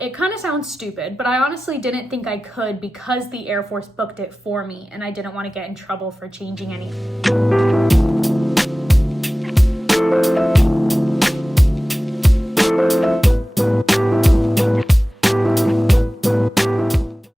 It kind of sounds stupid, but I honestly didn't think I could because the Air Force booked it for me and I didn't want to get in trouble for changing anything.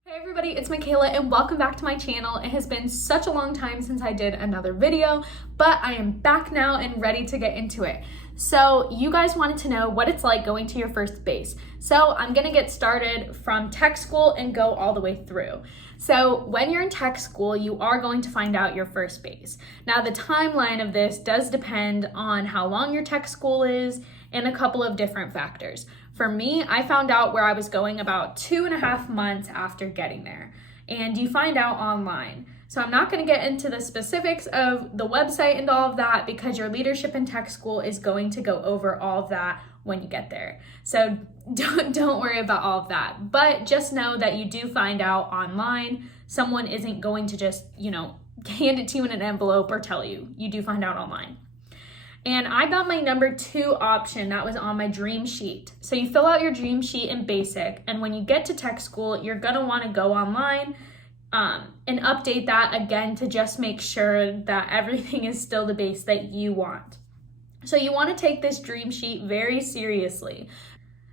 Hey everybody, it's Michaela and welcome back to my channel. It has been such a long time since I did another video, but I am back now and ready to get into it. So you guys wanted to know what it's like going to your first base. So I'm gonna get started from tech school and go all the way through. So when you're in tech school, you are going to find out your first base. Now the timeline of this does depend on how long your tech school is and a couple of different factors. For me, I found out where I was going about 2.5 months after getting there, and you find out online. So I'm not going to get into the specifics of the website and all of that because your leadership in tech school is going to go over all of that when you get there. So don't worry about all of that, but just know that you do find out online. Someone isn't going to just, hand it to you in an envelope or tell you. You do find out online. And I got my number 2 option that was on my dream sheet. So you fill out your dream sheet in basic, and when you get to tech school, you're gonna wanna go online and update that again to just make sure that everything is still the base that you want. So you wanna take this dream sheet very seriously.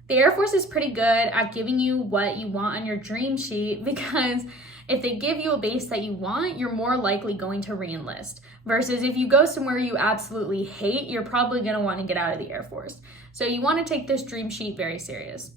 The Air Force is pretty good at giving you what you want on your dream sheet because if they give you a base that you want, you're more likely going to re-enlist. Versus if you go somewhere you absolutely hate, you're probably gonna want to get out of the Air Force. So you want to take this dream sheet very serious.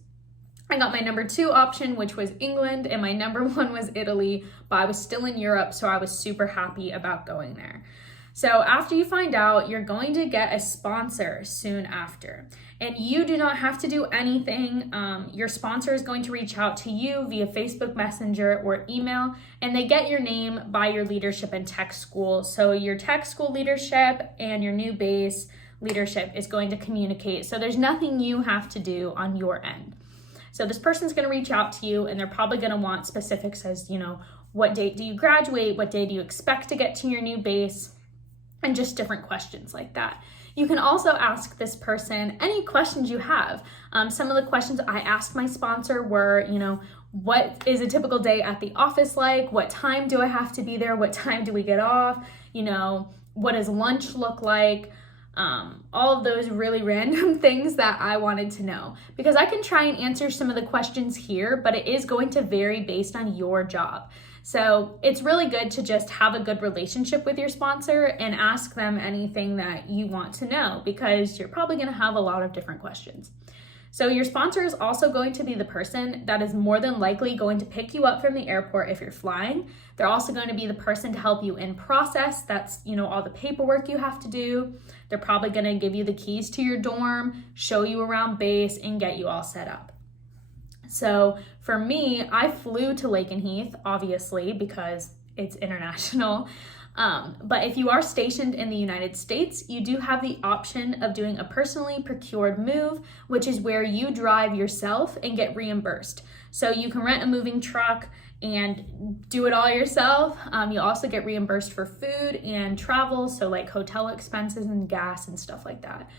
I got my number 2 option, which was England, and my number 1 was Italy, but I was still in Europe, so I was super happy about going there. So after you find out, you're going to get a sponsor soon after. And you do not have to do anything. Your sponsor is going to reach out to you via Facebook Messenger or email, and they get your name by your leadership in tech school. So your tech school leadership and your new base leadership is going to communicate. So there's nothing you have to do on your end. So this person's going to reach out to you, and they're probably going to want specifics as, what date do you graduate? What day do you expect to get to your new base? And just different questions like that. You can also ask this person any questions you have. Some of the questions I asked my sponsor were, what is a typical day at the office like? What time do I have to be there? What time do we get off? What does lunch look like? All of those really random things that I wanted to know. Because I can try and answer some of the questions here, but it is going to vary based on your job. So it's really good to just have a good relationship with your sponsor and ask them anything that you want to know because you're probably going to have a lot of different questions. So your sponsor is also going to be the person that is more than likely going to pick you up from the airport if you're flying. They're also going to be the person to help you in process. That's, all the paperwork you have to do. They're probably going to give you the keys to your dorm, show you around base, and get you all set up. So for me, I flew to Lakenheath, obviously, because it's international. But if you are stationed in the United States, you do have the option of doing a personally procured move, which is where you drive yourself and get reimbursed. So you can rent a moving truck and do it all yourself. You also get reimbursed for food and travel, so like hotel expenses and gas and stuff like that.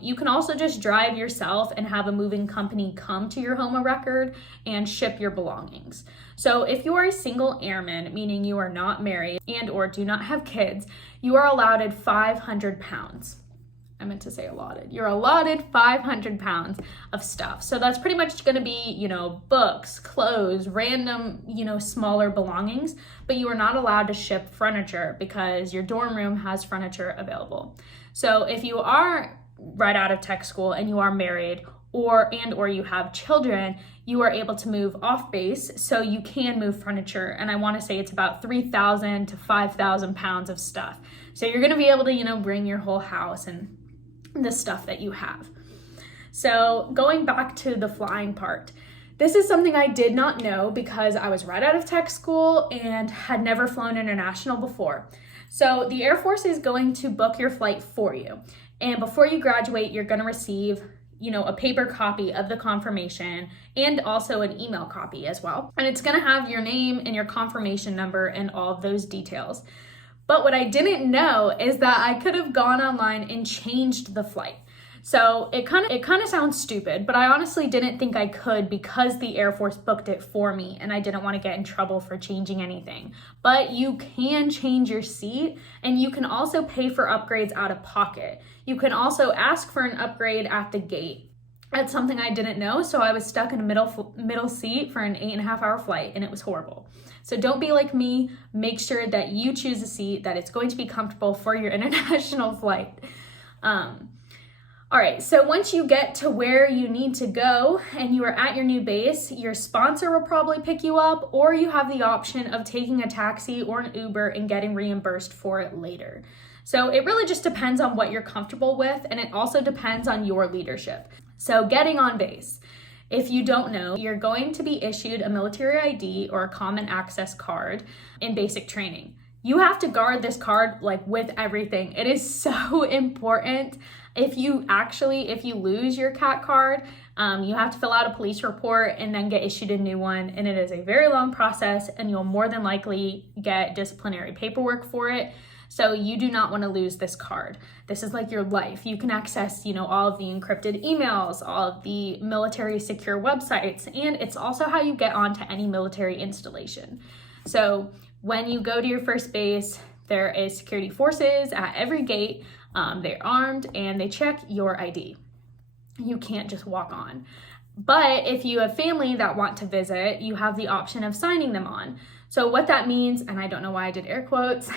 You can also just drive yourself and have a moving company come to your home of record and ship your belongings. So if you are a single airman, meaning you are not married and or do not have kids, you are allotted 500 pounds. I meant to say allotted. You're allotted 500 pounds of stuff. So that's pretty much going to be, books, clothes, random, smaller belongings, but you are not allowed to ship furniture because your dorm room has furniture available. So if you are right out of tech school and you are married or you have children, you are able to move off base, so you can move furniture. And I want to say it's about 3,000 to 5,000 pounds of stuff. So you're going to be able to, bring your whole house and the stuff that you have. So going back to the flying part, this is something I did not know because I was right out of tech school and had never flown international before. So the Air Force is going to book your flight for you. And before you graduate, you're going to receive, a paper copy of the confirmation and also an email copy as well. And it's going to have your name and your confirmation number and all of those details. But what I didn't know is that I could have gone online and changed the flight. So it kind of sounds stupid, but I honestly didn't think I could because the Air Force booked it for me and I didn't want to get in trouble for changing anything. But you can change your seat, and you can also pay for upgrades out of pocket. You can also ask for an upgrade at the gate. That's something I didn't know, so I was stuck in a middle seat for an 8.5-hour flight, and it was horrible. So don't be like me. Make sure that you choose a seat that it's going to be comfortable for your international flight. All right, so once you get to where you need to go and you are at your new base, your sponsor will probably pick you up, or you have the option of taking a taxi or an Uber and getting reimbursed for it later. So it really just depends on what you're comfortable with, and it also depends on your leadership. So getting on base. If you don't know, you're going to be issued a military ID or a common access card in basic training. You have to guard this card with everything. It is so important. If you lose your CAT card, you have to fill out a police report and then get issued a new one. And it is a very long process, and you'll more than likely get disciplinary paperwork for it. So you do not want to lose this card. This is like your life. You can access, all of the encrypted emails, all of the military secure websites, and it's also how you get onto any military installation. So when you go to your first base, there is security forces at every gate. They're armed and they check your ID. You can't just walk on. But if you have family that want to visit, you have the option of signing them on. So what that means, and I don't know why I did air quotes,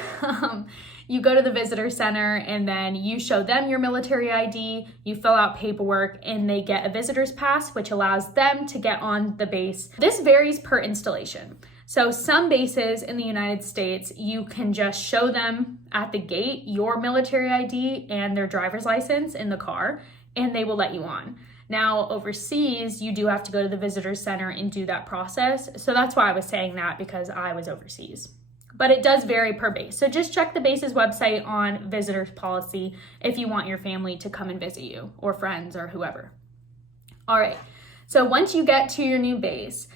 you go to the visitor center and then you show them your military ID, you fill out paperwork, and they get a visitor's pass, which allows them to get on the base. This varies per installation. So some bases in the United States, you can just show them at the gate your military ID and their driver's license in the car, and they will let you on. Now, overseas, you do have to go to the visitor center and do that process. So that's why I was saying that, because I was overseas. But it does vary per base. So just check the base's website on visitors policy if you want your family to come and visit you, or friends, or whoever. All right, so once you get to your new base,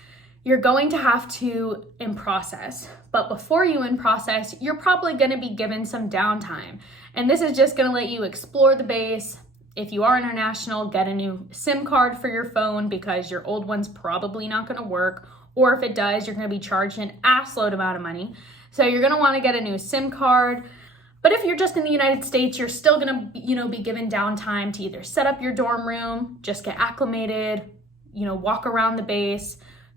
you're going to have to in-process. But before you in-process, you're probably gonna be given some downtime. And this is just gonna let you explore the base. If you are international, get a new SIM card for your phone because your old one's probably not gonna work. Or if it does, you're gonna be charged an assload amount of money. So you're gonna wanna get a new SIM card. But if you're just in the United States, you're still gonna be given downtime to either set up your dorm room, just get acclimated, walk around the base,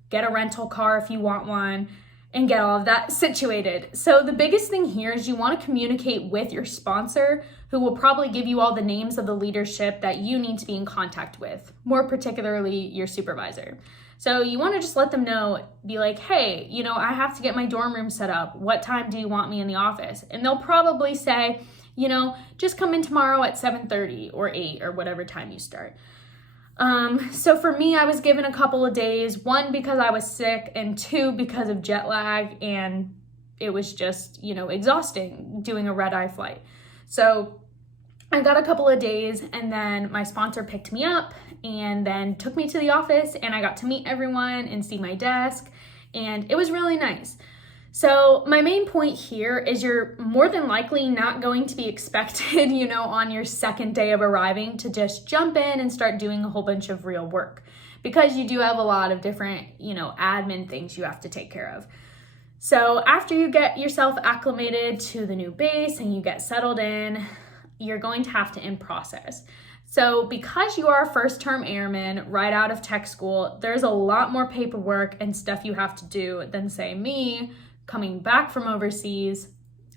get a rental car if you want one, and get all of that situated. So the biggest thing here is you want to communicate with your sponsor, who will probably give you all the names of the leadership that you need to be in contact with, more particularly your supervisor. So you want to just let them know, be like, hey, I have to get my dorm room set up. What time do you want me in the office? And they'll probably say, just come in tomorrow at 7:30 or 8 or whatever time you start. So for me, I was given a couple of days, 1, because I was sick, and 2, because of jet lag, and it was just, exhausting doing a red-eye flight. So I got a couple of days, and then my sponsor picked me up and then took me to the office, and I got to meet everyone and see my desk, and it was really nice. So my main point here is you're more than likely not going to be expected, on your second day of arriving to just jump in and start doing a whole bunch of real work, because you do have a lot of different, admin things you have to take care of. So after you get yourself acclimated to the new base and you get settled in, you're going to have to in-process. So because you are a first-term airman right out of tech school, there's a lot more paperwork and stuff you have to do than, say, me, coming back from overseas.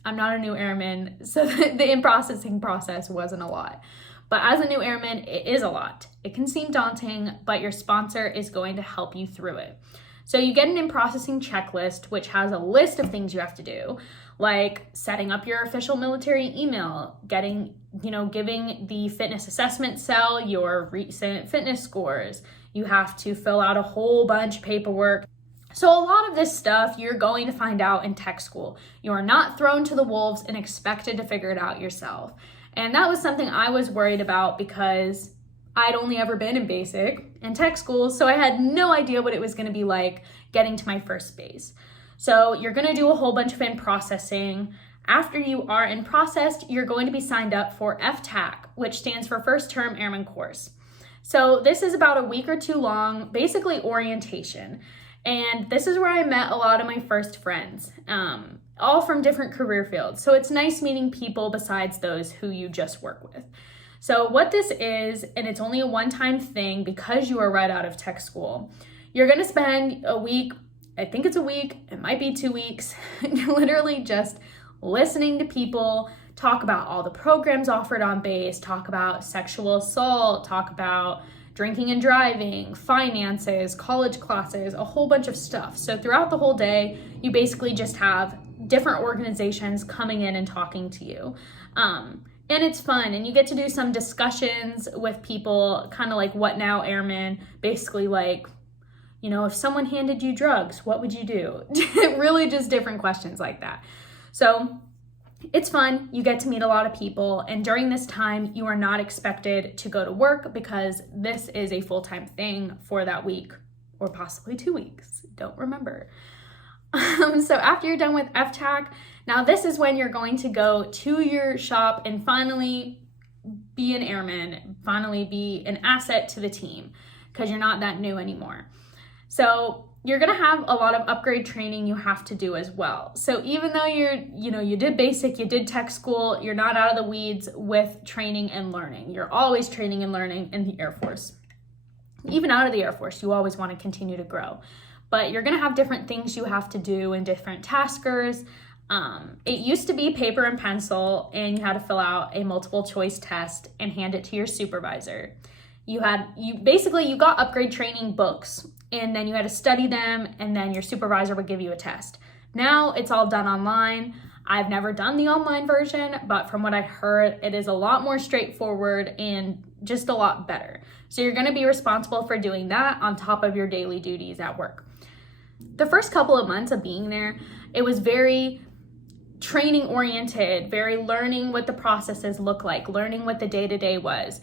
I'm not a new airman, so the in-processing process wasn't a lot. But as a new airman, it is a lot. It can seem daunting, but your sponsor is going to help you through it. So you get an in-processing checklist, which has a list of things you have to do, like setting up your official military email, giving the fitness assessment cell your recent fitness scores. You have to fill out a whole bunch of paperwork. So a lot of this stuff you're going to find out in tech school. You are not thrown to the wolves and expected to figure it out yourself. And that was something I was worried about because I'd only ever been in basic and tech school, so I had no idea what it was going to be like getting to my first base. So you're going to do a whole bunch of in-processing. After you are in process, you're going to be signed up for FTAC, which stands for First Term Airman Course. So this is about a week or two long, basically orientation. And this is where I met a lot of my first friends, all from different career fields. So it's nice meeting people besides those who you just work with. So what this is, and it's only a one-time thing because you are right out of tech school, you're going to spend a week, I think it's a week, it might be 2 weeks, literally just listening to people talk about all the programs offered on base, talk about sexual assault, talk about drinking and driving, finances, college classes, a whole bunch of stuff. So throughout the whole day, you basically just have different organizations coming in and talking to you. And it's fun, and you get to do some discussions with people, kind of like What Now Airman, basically like, you know, if someone handed you drugs, what would you do? Really just different questions like that. So it's fun, you get to meet a lot of people, and during this time, you are not expected to go to work because this is a full-time thing for that week, or possibly 2 weeks, don't remember. So after you're done with FTAC, now this is when you're going to go to your shop and finally be an airman, finally be an asset to the team, because you're not that new anymore. So you're gonna have a lot of upgrade training you have to do as well. So even though you did basic, you did tech school, you're not out of the weeds with training and learning. You're always training and learning in the Air Force. Even out of the Air Force, you always want to continue to grow. But you're gonna have different things you have to do and different taskers. It used to be paper and pencil, and you had to fill out a multiple choice test and hand it to your supervisor. You got upgrade training books, and then you had to study them, and then your supervisor would give you a test. Now it's all done online. I've never done the online version, but from what I heard, it is a lot more straightforward and just a lot better. So you're gonna be responsible for doing that on top of your daily duties at work. The first couple of months of being there, it was very training oriented, very learning what the processes look like, learning what the day-to-day was,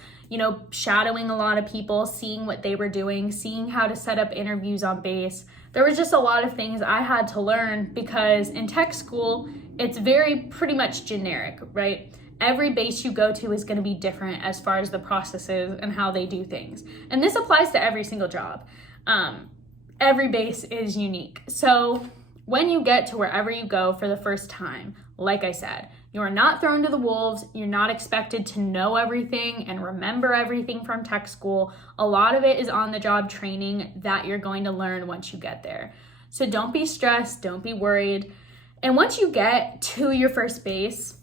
shadowing a lot of people, seeing what they were doing, seeing how to set up interviews on base. There was just a lot of things I had to learn because in tech school, it's pretty much generic, right? Every base you go to is going to be different as far as the processes and how they do things. And this applies to every single job. Every base is unique. So when you get to wherever you go for the first time, like I said, you are not thrown to the wolves. You're not expected to know everything and remember everything from tech school. A lot of it is on-the-job training that you're going to learn once you get there. So don't be stressed, don't be worried. And once you get to your first base,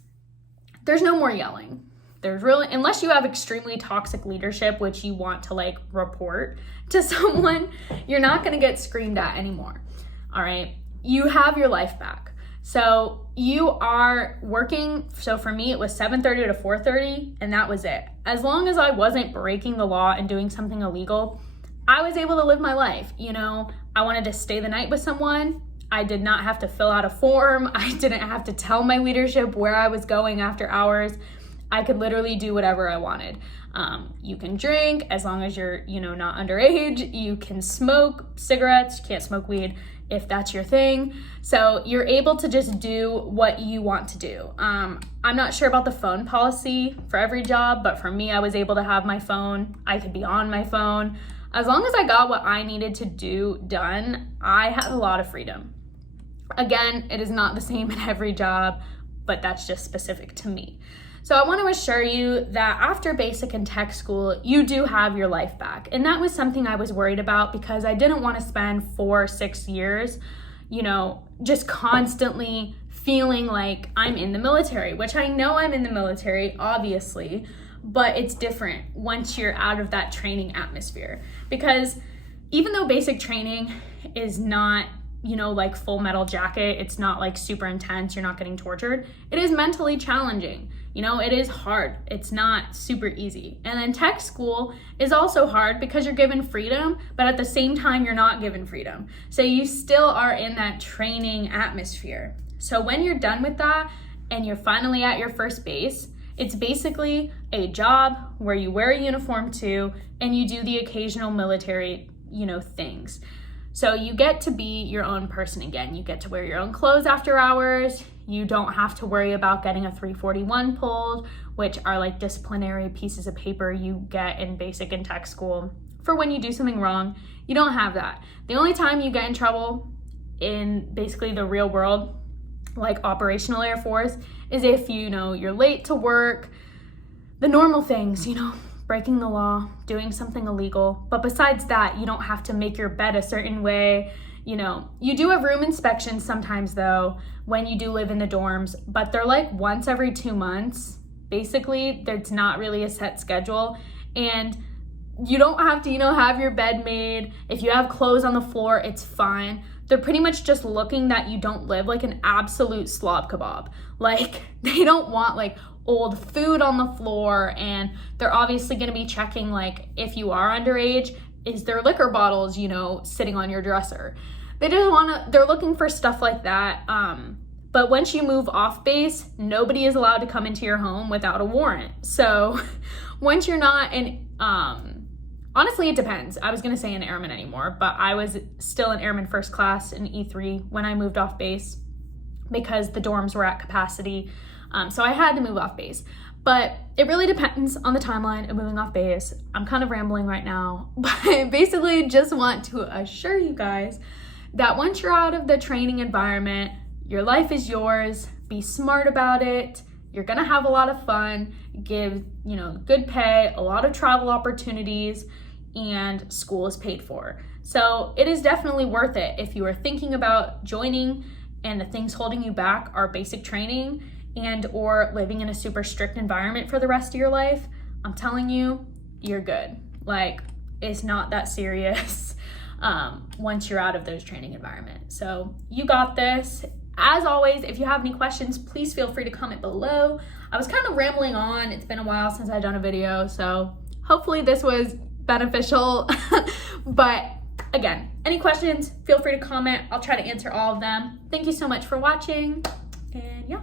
there's no more yelling. Unless you have extremely toxic leadership, which you want to report to someone, you're not gonna get screamed at anymore, all right? You have your life back. So you are working, so for me, it was 7:30 to 4:30, and that was it. As long as I wasn't breaking the law and doing something illegal, I was able to live my life. I wanted to stay the night with someone. I did not have to fill out a form. I didn't have to tell my leadership where I was going after hours. I could literally do whatever I wanted. You can drink as long as you're, not underage. You can smoke cigarettes. You can't smoke weed if that's your thing. So you're able to just do what you want to do. I'm not sure about the phone policy for every job, but for me, I was able to have my phone. I could be on my phone. As long as I got what I needed to do done, I had a lot of freedom. Again, it is not the same in every job, but that's just specific to me. So I want to assure you that after basic and tech school, you do have your life back. And that was something I was worried about because I didn't want to spend 4 or 6 years, just constantly feeling like I'm in the military, which I know I'm in the military, obviously, but it's different once you're out of that training atmosphere. Because even though basic training is not like Full Metal Jacket, it's not super intense, you're not getting tortured, it is mentally challenging. It is hard. It's not super easy. And then tech school is also hard because you're given freedom, but at the same time, you're not given freedom. So you still are in that training atmosphere. So when you're done with that and you're finally at your first base, it's basically a job where you wear a uniform too, and you do the occasional military, things. So you get to be your own person again. You get to wear your own clothes after hours. You don't have to worry about getting a 341 pulled, which are like disciplinary pieces of paper you get in basic and tech school for when you do something wrong. You don't have that. The only time you get in trouble in basically the real world, like operational Air Force, is if you're late to work, the normal things, breaking the law, doing something illegal. But besides that, you don't have to make your bed a certain way. You do have room inspections sometimes though, when you do live in the dorms, but they're like once every 2 months. Basically, there's not really a set schedule, and you don't have to, have your bed made. If you have clothes on the floor, it's fine. They're pretty much just looking that you don't live like an absolute slob kebab. Like, they don't want like old food on the floor, and they're obviously going to be checking like if you are underage, is there liquor bottles, sitting on your dresser. They're looking for stuff like that. But once you move off base, nobody is allowed to come into your home without a warrant. So once you're not in, honestly, it depends. I was going to say an Airman anymore, but I was still an Airman first class in E3 when I moved off base because the dorms were at capacity. So I had to move off base. But it really depends on the timeline of moving off base. I'm kind of rambling right now, but basically just want to assure you guys that once you're out of the training environment, your life is yours. Be smart about it. You're gonna have a lot of fun, give, good pay, a lot of travel opportunities, and school is paid for. So it is definitely worth it if you are thinking about joining and the things holding you back are basic training and or living in a super strict environment for the rest of your life. I'm telling you, you're good. Like, it's not that serious once you're out of those training environments. So you got this. As always, if you have any questions, please feel free to comment below. I was kind of rambling on. It's been a while since I've done a video, so hopefully this was beneficial. But again, any questions, feel free to comment. I'll try to answer all of them. Thank you so much for watching, and yeah.